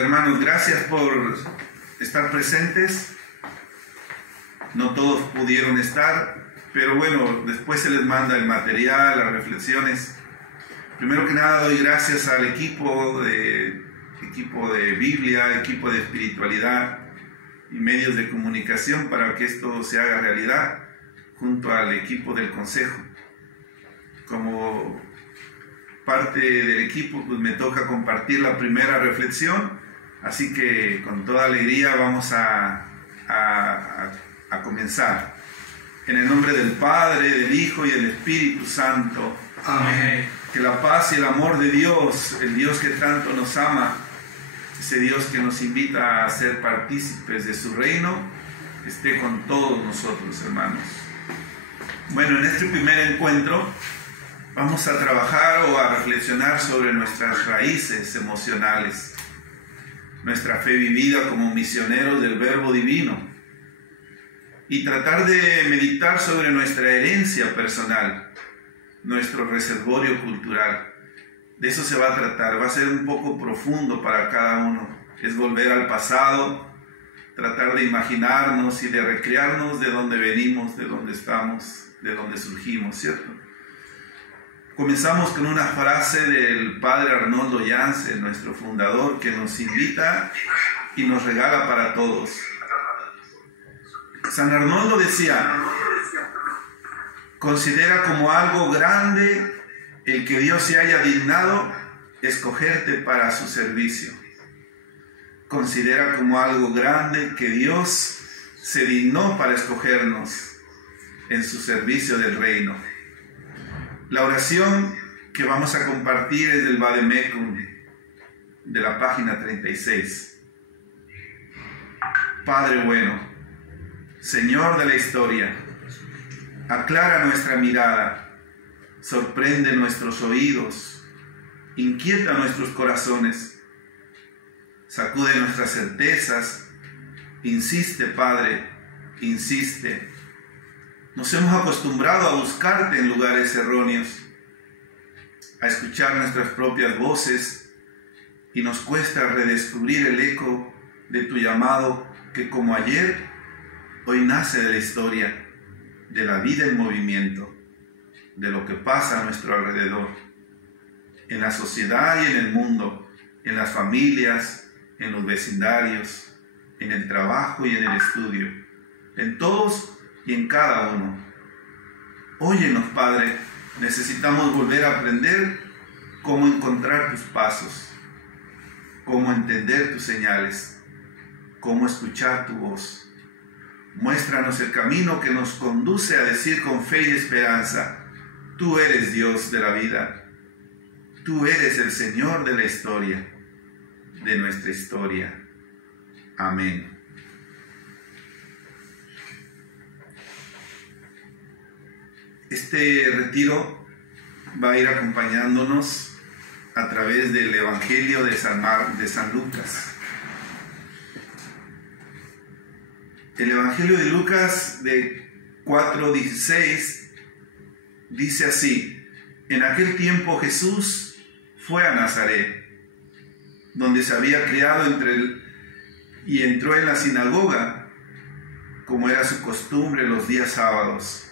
hermanos, gracias por estar presentes. No todos pudieron estar, pero bueno, después se les manda el material, las reflexiones. Primero que nada doy gracias al equipo de Biblia, equipo de espiritualidad y medios de comunicación para que esto se haga realidad, junto al equipo del consejo. Como parte del equipo, pues me toca compartir la primera reflexión, así que con toda alegría vamos a comenzar. En el nombre del Padre, del Hijo y del Espíritu Santo. Amén. Que la paz y el amor de Dios, el Dios que tanto nos ama, ese Dios que nos invita a ser partícipes de su reino, esté con todos nosotros, hermanos. Bueno, en este primer encuentro vamos a trabajar o a reflexionar sobre nuestras raíces emocionales, nuestra fe vivida como misioneros del Verbo Divino, y tratar de meditar sobre nuestra herencia personal, nuestro reservorio cultural. De eso se va a tratar. Va a ser un poco profundo para cada uno. Es volver al pasado, tratar de imaginarnos y de recrearnos de dónde venimos, de dónde estamos, de dónde surgimos, ¿cierto? Comenzamos con una frase del padre Arnoldo Jansen, nuestro fundador, que nos invita y nos regala para todos. San Arnoldo decía: considera como algo grande el que Dios se haya dignado escogerte para su servicio. Considera como algo grande que Dios se dignó para escogernos en su servicio del reino. La oración que vamos a compartir es del Vademecum, de la página 36. Padre bueno, Señor de la historia, aclara nuestra mirada, sorprende nuestros oídos, inquieta nuestros corazones, sacude nuestras certezas, insiste, Padre, insiste. Nos hemos acostumbrado a buscarte en lugares erróneos, a escuchar nuestras propias voces, y nos cuesta redescubrir el eco de tu llamado que, como ayer, hoy nace de la historia, de la vida en movimiento, de lo que pasa a nuestro alrededor, en la sociedad y en el mundo, en las familias, en los vecindarios, en el trabajo y en el estudio, en todos y en cada uno. Óyenos, Padre, necesitamos volver a aprender cómo encontrar tus pasos, cómo entender tus señales, cómo escuchar tu voz. Muéstranos el camino que nos conduce a decir con fe y esperanza: tú eres Dios de la vida, tú eres el Señor de la historia, de nuestra historia. Amén. Este retiro va a ir acompañándonos a través del Evangelio de San Lucas. El Evangelio de Lucas de 4:16 dice así: en aquel tiempo Jesús fue a Nazaret, donde se había criado y entró en la sinagoga, como era su costumbre los días sábados.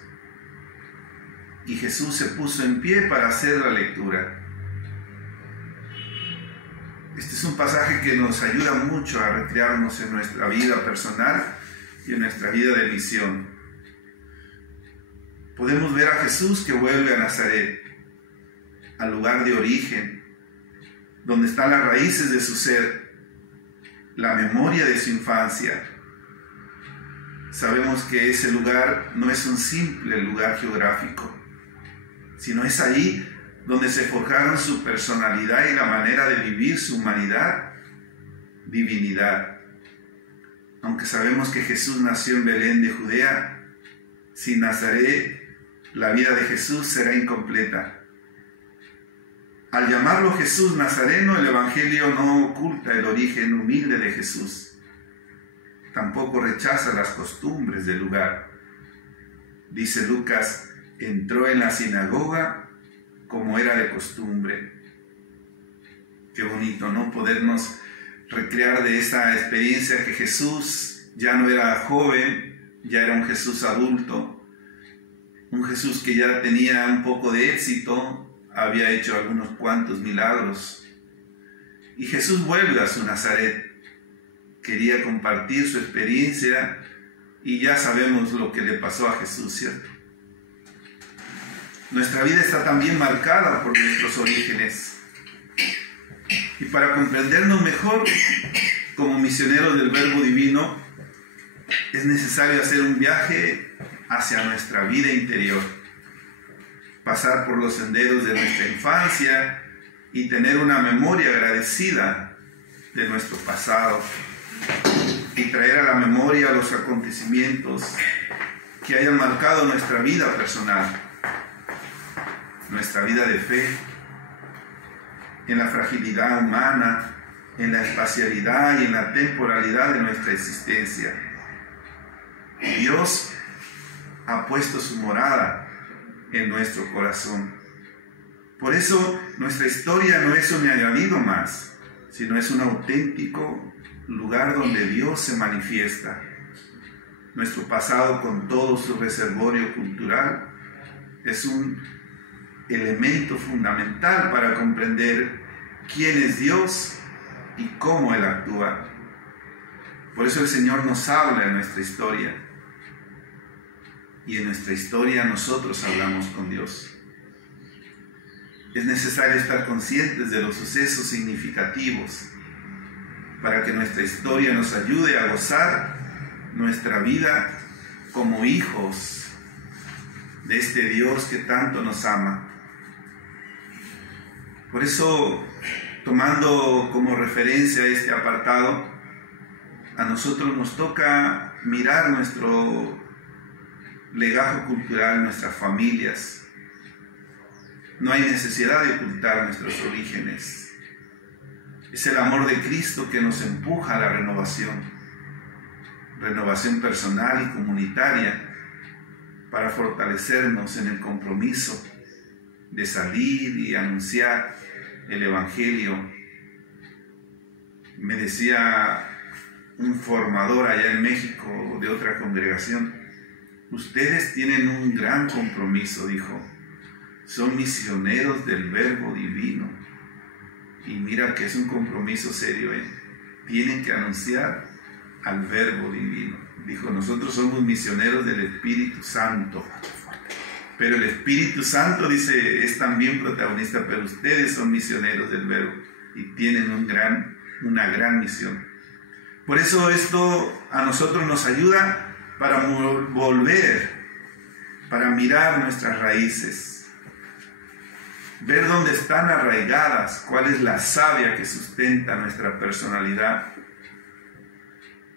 Y Jesús se puso en pie para hacer la lectura. Este es un pasaje que nos ayuda mucho a recrearnos en nuestra vida personal y en nuestra vida de misión. Podemos ver a Jesús que vuelve a Nazaret, al lugar de origen, donde están las raíces de su ser, la memoria de su infancia. Sabemos que ese lugar no es un simple lugar geográfico, sino es ahí donde se forjaron su personalidad y la manera de vivir su humanidad, divinidad. Aunque sabemos que Jesús nació en Belén de Judea, sin Nazaret, la vida de Jesús será incompleta. Al llamarlo Jesús Nazareno, el Evangelio no oculta el origen humilde de Jesús. Tampoco rechaza las costumbres del lugar. Dice Lucas: entró en la sinagoga como era de costumbre. Qué bonito, ¿no? Podernos recrear de esa experiencia que Jesús ya no era joven, ya era un Jesús adulto, un Jesús que ya tenía un poco de éxito, había hecho algunos cuantos milagros. Y Jesús vuelve a su Nazaret, quería compartir su experiencia y ya sabemos lo que le pasó a Jesús, ¿cierto? Nuestra vida está también marcada por nuestros orígenes. Y para comprendernos mejor como misioneros del Verbo Divino, es necesario hacer un viaje hacia nuestra vida interior, pasar por los senderos de nuestra infancia y tener una memoria agradecida de nuestro pasado y traer a la memoria los acontecimientos que hayan marcado nuestra vida personal, nuestra vida de fe, en la fragilidad humana, en la espacialidad y en la temporalidad de nuestra existencia. Dios ha puesto su morada en nuestro corazón. Por eso nuestra historia no es un añadido más, sino es un auténtico lugar donde Dios se manifiesta. Nuestro pasado, con todo su reservorio cultural, es un elemento fundamental para comprender quién es Dios y cómo Él actúa. Por eso el Señor nos habla en nuestra historia. Y en nuestra historia nosotros hablamos con Dios. Es necesario estar conscientes de los sucesos significativos para que nuestra historia nos ayude a gozar nuestra vida como hijos de este Dios que tanto nos ama. Por eso, tomando como referencia este apartado, a nosotros nos toca mirar nuestro legajo cultural, nuestras familias. No hay necesidad de ocultar nuestros orígenes. Es el amor de Cristo que nos empuja a la renovación personal y comunitaria, para fortalecernos en el compromiso de salir y anunciar el Evangelio. Me decía un formador allá en México de otra congregación: ustedes tienen un gran compromiso, dijo. Son misioneros del Verbo Divino. Y mira que es un compromiso serio, ¿eh? Tienen que anunciar al Verbo Divino. Dijo, nosotros somos misioneros del Espíritu Santo. Pero el Espíritu Santo, dice, es también protagonista, pero ustedes son misioneros del Verbo y tienen una gran misión. Por eso esto a nosotros nos ayuda para volver, para mirar nuestras raíces, ver dónde están arraigadas, cuál es la savia que sustenta nuestra personalidad.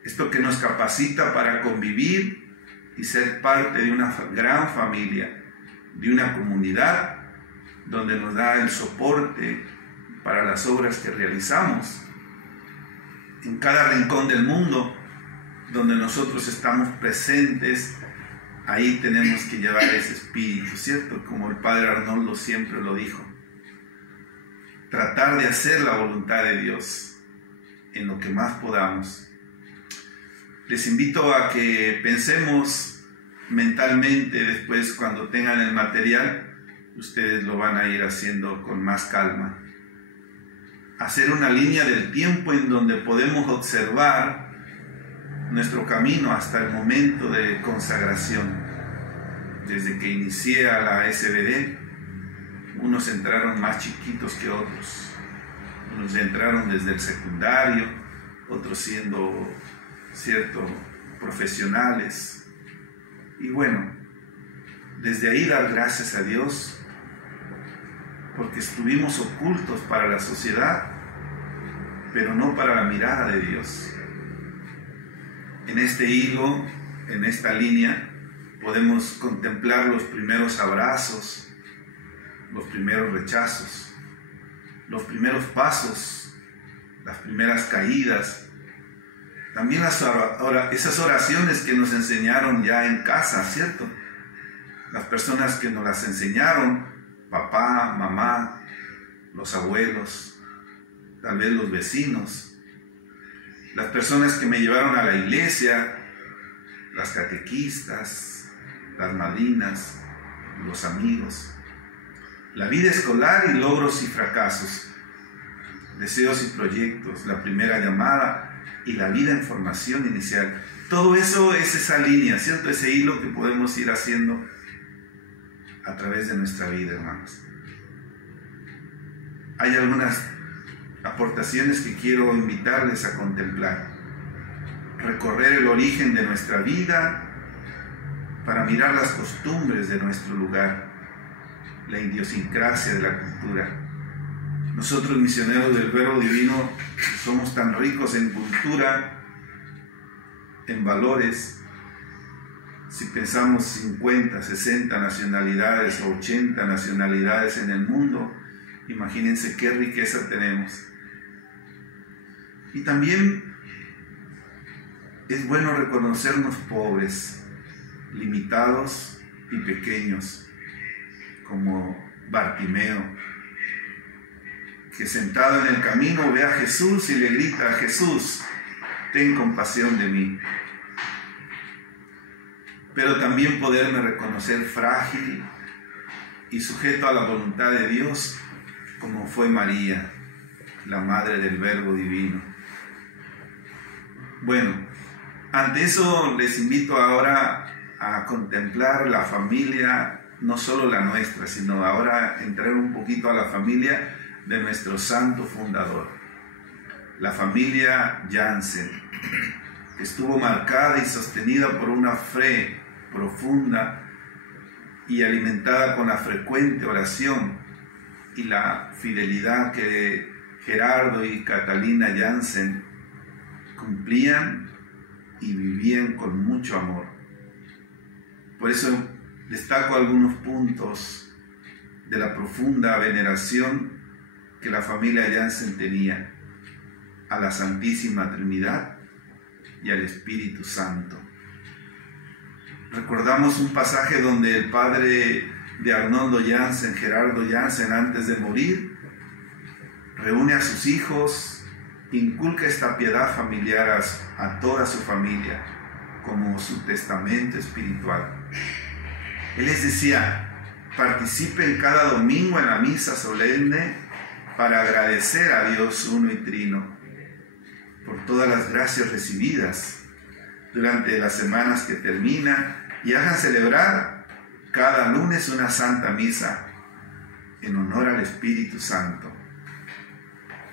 Esto que nos capacita para convivir y ser parte de una gran familia, de una comunidad donde nos da el soporte para las obras que realizamos. En cada rincón del mundo donde nosotros estamos presentes, ahí tenemos que llevar ese espíritu, ¿cierto? Como el Padre Arnoldo siempre lo dijo. Tratar de hacer la voluntad de Dios en lo que más podamos. Les invito a que pensemos mentalmente después, cuando tengan el material, ustedes lo van a ir haciendo con más calma. Hacer una línea del tiempo en donde podemos observar nuestro camino hasta el momento de consagración. Desde que inicié a la SBD, unos entraron más chiquitos que otros. Unos entraron desde el secundario, otros siendo, cierto, profesionales. Y bueno, desde ahí dar gracias a Dios, porque estuvimos ocultos para la sociedad, pero no para la mirada de Dios. En este hilo, en esta línea, podemos contemplar los primeros abrazos, los primeros rechazos, los primeros pasos, las primeras caídas, también esas oraciones que nos enseñaron ya en casa, ¿cierto? Las personas que nos las enseñaron, papá, mamá, los abuelos, tal vez los vecinos, las personas que me llevaron a la iglesia, las catequistas, las madrinas, los amigos, la vida escolar y logros y fracasos, deseos y proyectos, la primera llamada y la vida en formación inicial. Todo eso es esa línea, ¿cierto? Ese hilo que podemos ir haciendo a través de nuestra vida, hermanos. Hay algunas aportaciones que quiero invitarles a contemplar. Recorrer el origen de nuestra vida para mirar las costumbres de nuestro lugar, la idiosincrasia de la cultura. Nosotros, misioneros del Verbo Divino, somos tan ricos en cultura, en valores. Si pensamos 50, 60 nacionalidades o 80 nacionalidades en el mundo, imagínense qué riqueza tenemos. Y también es bueno reconocernos pobres, limitados y pequeños, como Bartimeo, que sentado en el camino ve a Jesús y le grita a Jesús: ten compasión de mí. Pero también poderme reconocer frágil y sujeto a la voluntad de Dios, como fue María, la madre del Verbo Divino. Bueno, ante eso les invito ahora a contemplar la familia, no solo la nuestra, sino ahora entrar un poquito a la familia de nuestro santo fundador, la familia Jansen, que estuvo marcada y sostenida por una fe profunda y alimentada con la frecuente oración y la fidelidad que Gerardo y Catalina Jansen cumplían y vivían con mucho amor. Por eso destaco algunos puntos de la profunda veneración que la familia Jansen tenía a la Santísima Trinidad y al Espíritu Santo. Recordamos un pasaje donde el padre de Arnoldo Jansen, Gerardo Jansen, antes de morir, reúne a sus hijos, inculca esta piedad familiar a toda su familia como su testamento espiritual. Él les decía: participen cada domingo en la misa solemne para agradecer a Dios uno y trino por todas las gracias recibidas durante las semanas que terminan, y hagan celebrar cada lunes una santa misa en honor al Espíritu Santo,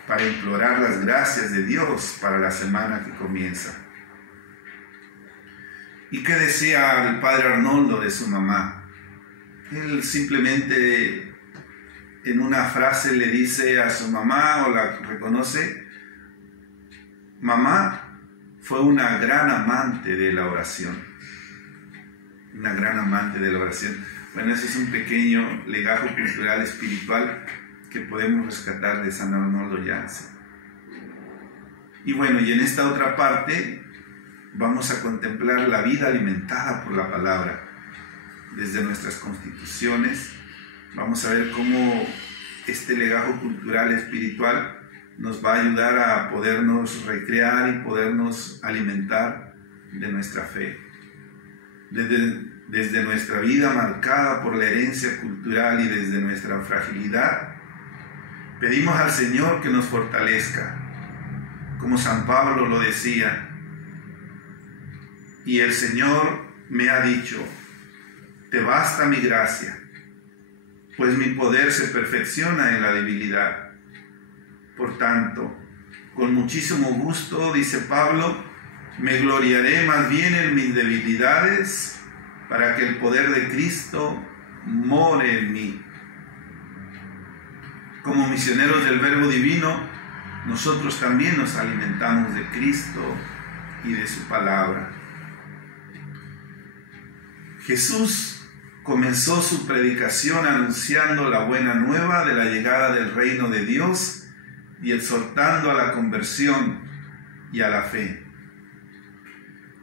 para implorar las gracias de Dios para la semana que comienza. ¿Y qué decía el padre Arnoldo de su mamá? Él simplemente en una frase le dice a su mamá, o la reconoce: mamá fue una gran amante de la oración. Una gran amante de la oración. Bueno, ese es un pequeño legajo cultural espiritual que podemos rescatar de San Arnoldo Jansen. Y bueno, y en esta otra parte vamos a contemplar la vida alimentada por la palabra. Desde nuestras constituciones vamos a ver cómo este legajo cultural espiritual nos va a ayudar a podernos recrear y podernos alimentar de nuestra fe. Desde nuestra vida marcada por la herencia cultural y desde nuestra fragilidad, pedimos al Señor que nos fortalezca, como San Pablo lo decía. Y el Señor me ha dicho: te basta mi gracia, pues mi poder se perfecciona en la debilidad. Por tanto, con muchísimo gusto, dice Pablo, me gloriaré más bien en mis debilidades, para que el poder de Cristo more en mí. Como misioneros del Verbo Divino, nosotros también nos alimentamos de Cristo y de su palabra. Jesús comenzó su predicación anunciando la buena nueva de la llegada del reino de Dios y exhortando a la conversión y a la fe.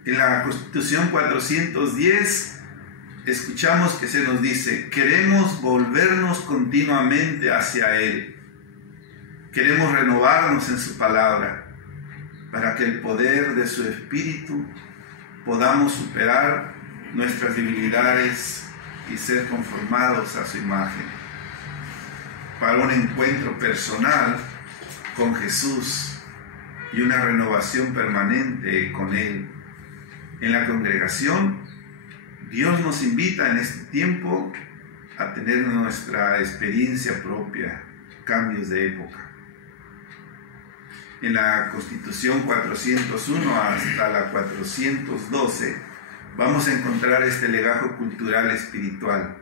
En la Constitución 410 escuchamos que se nos dice: queremos volvernos continuamente hacia Él. Queremos renovarnos en su palabra para que el poder de su Espíritu podamos superar nuestras debilidades y ser conformados a su imagen, para un encuentro personal con Jesús y una renovación permanente con Él. En la congregación, Dios nos invita en este tiempo a tener nuestra experiencia propia, cambios de época. En la Constitución 401 hasta la 412 vamos a encontrar este legajo cultural espiritual.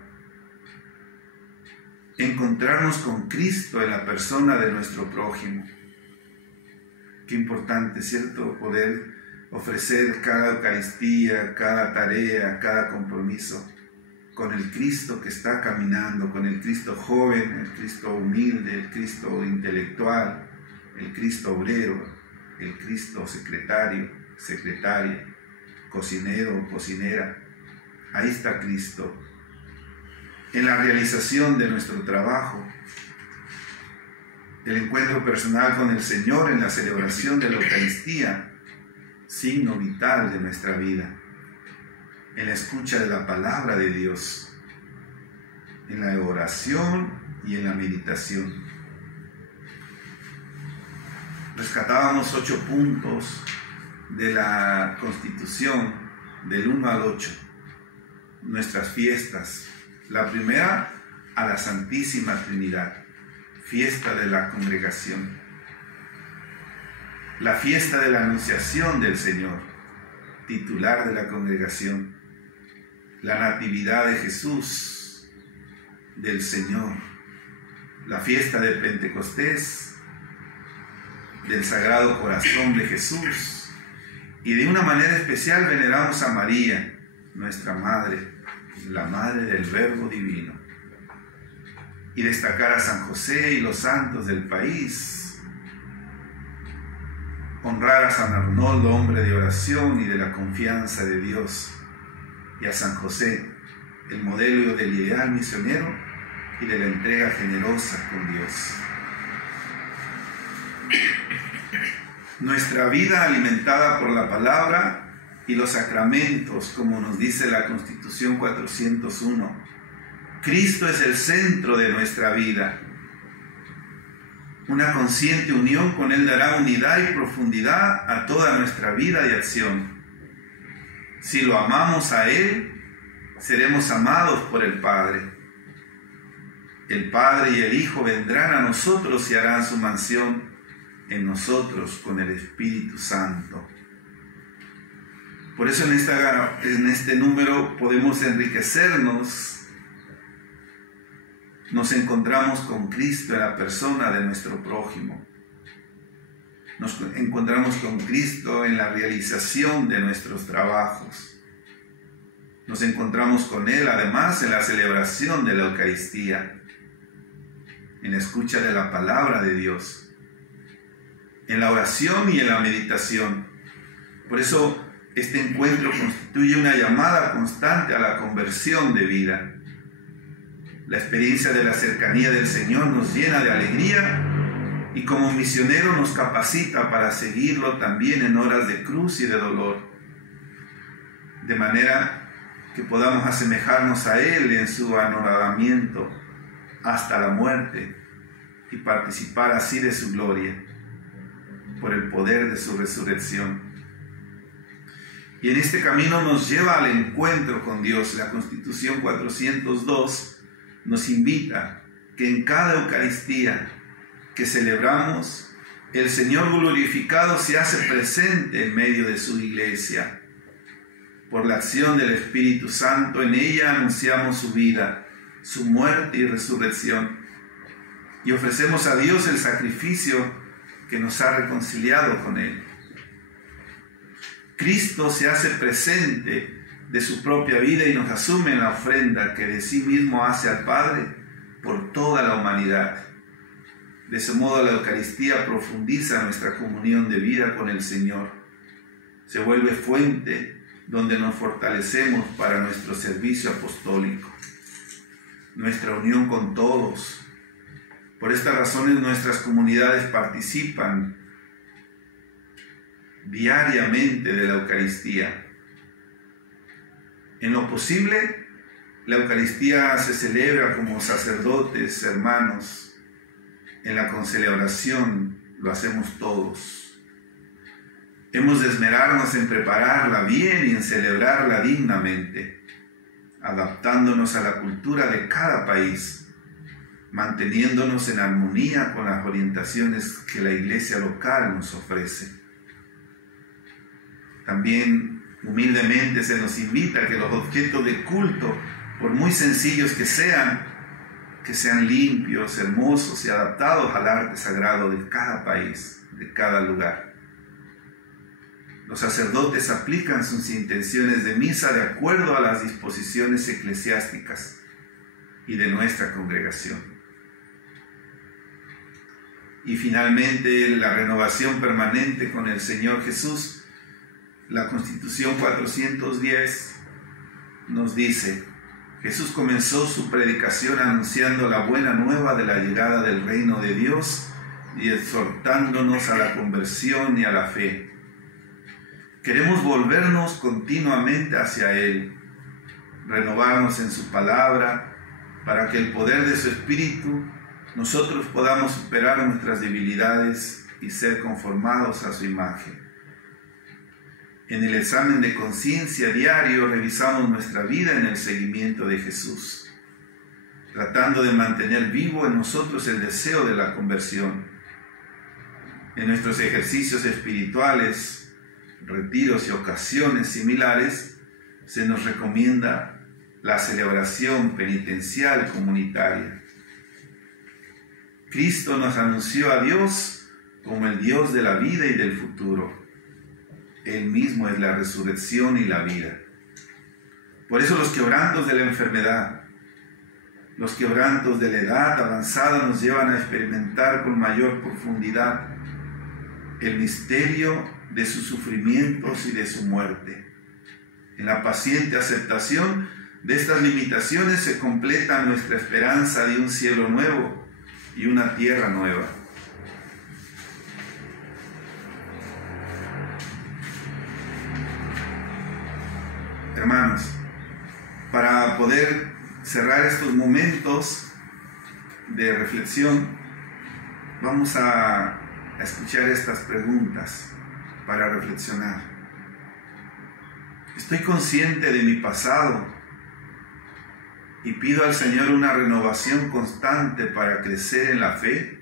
Encontrarnos con Cristo en la persona de nuestro prójimo. Qué importante, ¿cierto? Poder ofrecer cada Eucaristía, cada tarea, cada compromiso con el Cristo que está caminando, con el Cristo joven, el Cristo humilde, el Cristo intelectual, el Cristo obrero, el Cristo secretario, secretaria, cocinero o cocinera. Ahí está Cristo. En la realización de nuestro trabajo, el encuentro personal con el Señor en la celebración de la Eucaristía, signo vital de nuestra vida, en la escucha de la palabra de Dios, en la oración y en la meditación. Rescatábamos 8 puntos de la Constitución, del 1 al 8, nuestras fiestas. La primera, a la Santísima Trinidad, fiesta de la congregación. La fiesta de la Anunciación del Señor, titular de la congregación. La Natividad de Jesús, del Señor. La fiesta de Pentecostés, del Sagrado Corazón de Jesús. Y de una manera especial veneramos a María, nuestra Madre, la Madre del Verbo Divino. Y destacar a San José y los santos del país. Honrar a San Arnoldo, hombre de oración y de la confianza de Dios. Y a San José, el modelo del ideal misionero y de la entrega generosa con Dios. Nuestra vida alimentada por la palabra y los sacramentos, como nos dice la Constitución 401. Cristo es el centro de nuestra vida. Una consciente unión con Él dará unidad y profundidad a toda nuestra vida y acción. Si lo amamos a Él, seremos amados por el Padre. El Padre y el Hijo vendrán a nosotros y harán su mansión en nosotros con el Espíritu Santo. Por eso en este número podemos enriquecernos. Nos encontramos con Cristo en la persona de nuestro prójimo. Nos encontramos con Cristo en la realización de nuestros trabajos. Nos encontramos con Él además en la celebración de la Eucaristía, en la escucha de la palabra de Dios, en la oración y en la meditación. Por eso este encuentro constituye una llamada constante a la conversión de vida. La experiencia de la cercanía del Señor nos llena de alegría y como misionero nos capacita para seguirlo también en horas de cruz y de dolor, de manera que podamos asemejarnos a Él en su anonadamiento hasta la muerte y participar así de su gloria por el poder de su resurrección. Y en este camino nos lleva al encuentro con Dios. La Constitución 402 nos invita que en cada Eucaristía que celebramos, el Señor glorificado se hace presente en medio de su iglesia. Por la acción del Espíritu Santo, en ella anunciamos su vida, su muerte y resurrección, y ofrecemos a Dios el sacrificio que nos ha reconciliado con Él. Cristo se hace presente de su propia vida y nos asume en la ofrenda que de sí mismo hace al Padre por toda la humanidad. De ese modo la Eucaristía profundiza nuestra comunión de vida con el Señor. Se vuelve fuente donde nos fortalecemos para nuestro servicio apostólico, nuestra unión con todos. Por estas razones nuestras comunidades participan diariamente de la Eucaristía. En lo posible, la Eucaristía se celebra como sacerdotes, hermanos. En la concelebración lo hacemos todos. Hemos de esmerarnos en prepararla bien y en celebrarla dignamente, adaptándonos a la cultura de cada país, manteniéndonos en armonía con las orientaciones que la Iglesia local nos ofrece. También humildemente se nos invita a que los objetos de culto, por muy sencillos que sean limpios, hermosos y adaptados al arte sagrado de cada país, de cada lugar. Los sacerdotes aplican sus intenciones de misa de acuerdo a las disposiciones eclesiásticas y de nuestra congregación. Y finalmente, la renovación permanente con el Señor Jesús. La Constitución 410 nos dice: Jesús comenzó su predicación anunciando la buena nueva de la llegada del reino de Dios y exhortándonos a la conversión y a la fe. Queremos volvernos continuamente hacia Él, renovarnos en su palabra, para que el poder de su Espíritu nosotros podamos superar nuestras debilidades y ser conformados a su imagen. En el examen de conciencia diario revisamos nuestra vida en el seguimiento de Jesús, tratando de mantener vivo en nosotros el deseo de la conversión. En nuestros ejercicios espirituales, retiros y ocasiones similares, se nos recomienda la celebración penitencial comunitaria. Cristo nos anunció a Dios como el Dios de la vida y del futuro. Él mismo es la resurrección y la vida. Por eso los quebrantos de la enfermedad, los quebrantos de la edad avanzada nos llevan a experimentar con mayor profundidad el misterio de sus sufrimientos y de su muerte. En la paciente aceptación de estas limitaciones se completa nuestra esperanza de un cielo nuevo y una tierra nueva. Hermanos, para poder cerrar estos momentos de reflexión, vamos a escuchar estas preguntas para reflexionar. ¿Estoy consciente de mi pasado y pido al Señor una renovación constante para crecer en la fe?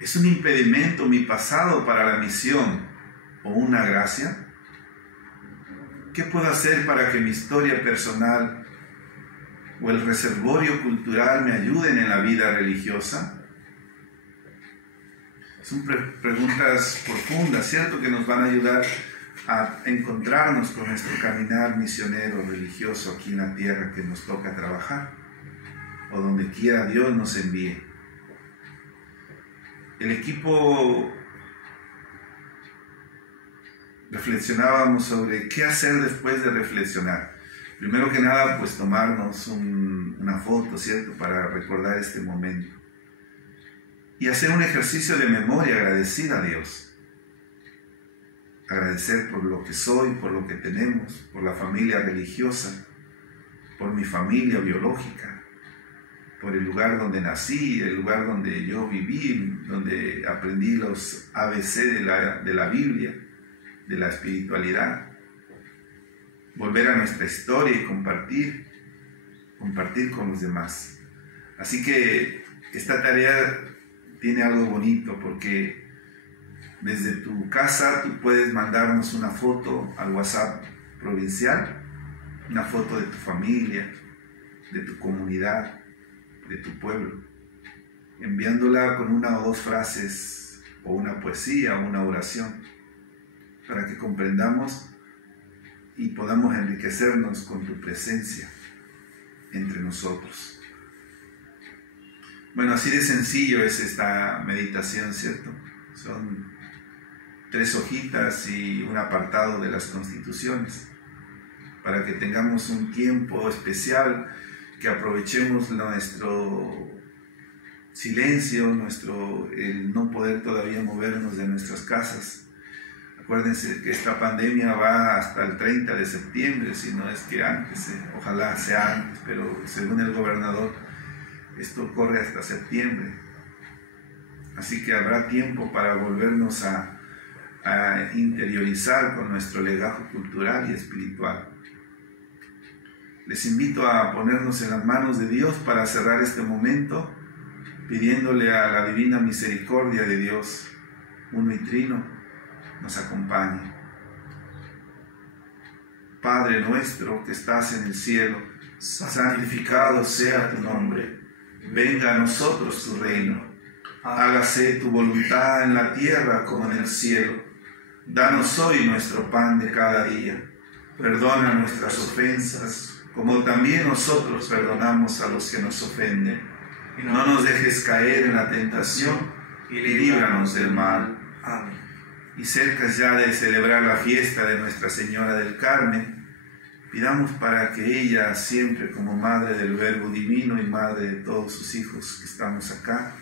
¿Es un impedimento mi pasado para la misión o una gracia? ¿Qué puedo hacer para que mi historia personal o el reservorio cultural me ayuden en la vida religiosa? Son preguntas profundas, ¿cierto? Que nos van a ayudar a encontrarnos con nuestro caminar misionero religioso aquí en la tierra que nos toca trabajar, o donde quiera Dios nos envíe. El equipo reflexionábamos sobre qué hacer después de reflexionar. Primero que nada, pues tomarnos una foto, ¿cierto? Para recordar este momento. Y hacer un ejercicio de memoria agradecida a Dios. Agradecer por lo que soy, por lo que tenemos, por la familia religiosa, por mi familia biológica, por el lugar donde nací, el lugar donde yo viví, donde aprendí los ABC de la Biblia, de la espiritualidad. Volver a nuestra historia y compartir con los demás. Así que esta tarea tiene algo bonito, porque desde tu casa tú puedes mandarnos una foto al WhatsApp provincial, una foto de tu familia, de tu comunidad, de tu pueblo, enviándola con una o dos frases, o una poesía, o una oración, para que comprendamos y podamos enriquecernos con tu presencia entre nosotros. Bueno, así de sencillo es esta meditación, ¿cierto? Son 3 hojitas y un apartado de las Constituciones, para que tengamos un tiempo especial, que aprovechemos nuestro silencio, el no poder todavía movernos de nuestras casas. Acuérdense que esta pandemia va hasta el 30 de septiembre, si no es que antes, ojalá sea antes, pero según el gobernador, esto corre hasta septiembre. Así que habrá tiempo para volvernos a interiorizar con nuestro legajo cultural y espiritual. Les invito a ponernos en las manos de Dios para cerrar este momento, pidiéndole a la divina misericordia de Dios, uno y trino, nos acompañe. Padre nuestro que estás en el cielo, santificado sea tu nombre. Venga a nosotros tu reino. Hágase tu voluntad en la tierra como en el cielo. Danos hoy nuestro pan de cada día. Perdona nuestras ofensas, como también nosotros perdonamos a los que nos ofenden. No nos dejes caer en la tentación y líbranos del mal. Amén. Y cerca ya de celebrar la fiesta de Nuestra Señora del Carmen, pidamos para que ella, siempre como Madre del Verbo Divino y Madre de todos sus hijos que estamos acá,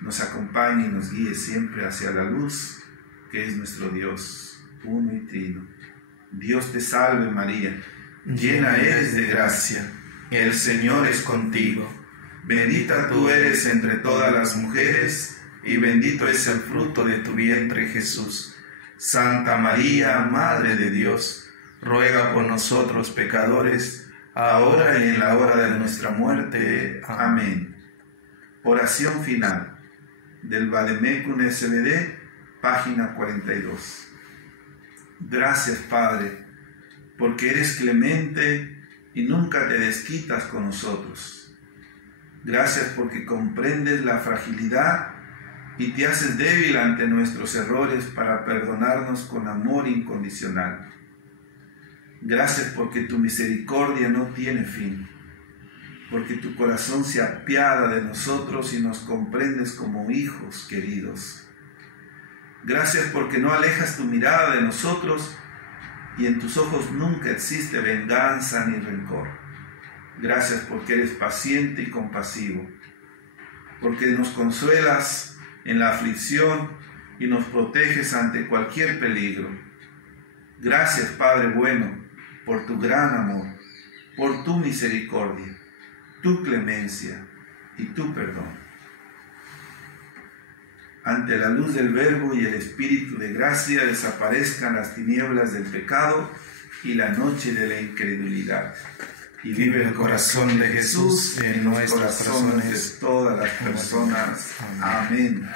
nos acompañe y nos guíe siempre hacia la luz, que es nuestro Dios, uno y trino. Dios te salve María, llena eres de gracia, el Señor es contigo. Bendita tú eres entre todas las mujeres, y bendito es el fruto de tu vientre Jesús. Santa María, Madre de Dios, ruega por nosotros pecadores, ahora y en la hora de nuestra muerte. Amén. Oración final del Vademecum SBD, página 42. Gracias, Padre, porque eres clemente y nunca te desquitas con nosotros. Gracias porque comprendes la fragilidad y te haces débil ante nuestros errores para perdonarnos con amor incondicional. Gracias porque tu misericordia no tiene fin, porque tu corazón se apiada de nosotros y nos comprendes como hijos queridos. Gracias porque no alejas tu mirada de nosotros y en tus ojos nunca existe venganza ni rencor. Gracias porque eres paciente y compasivo, porque nos consuelas en la aflicción y nos proteges ante cualquier peligro. Gracias, Padre bueno, por tu gran amor, por tu misericordia, tu clemencia y tu perdón. Ante la luz del Verbo y el Espíritu de gracia desaparezcan las tinieblas del pecado y la noche de la incredulidad. Y vive el corazón de Jesús en nuestros corazones de todas las personas. Amén.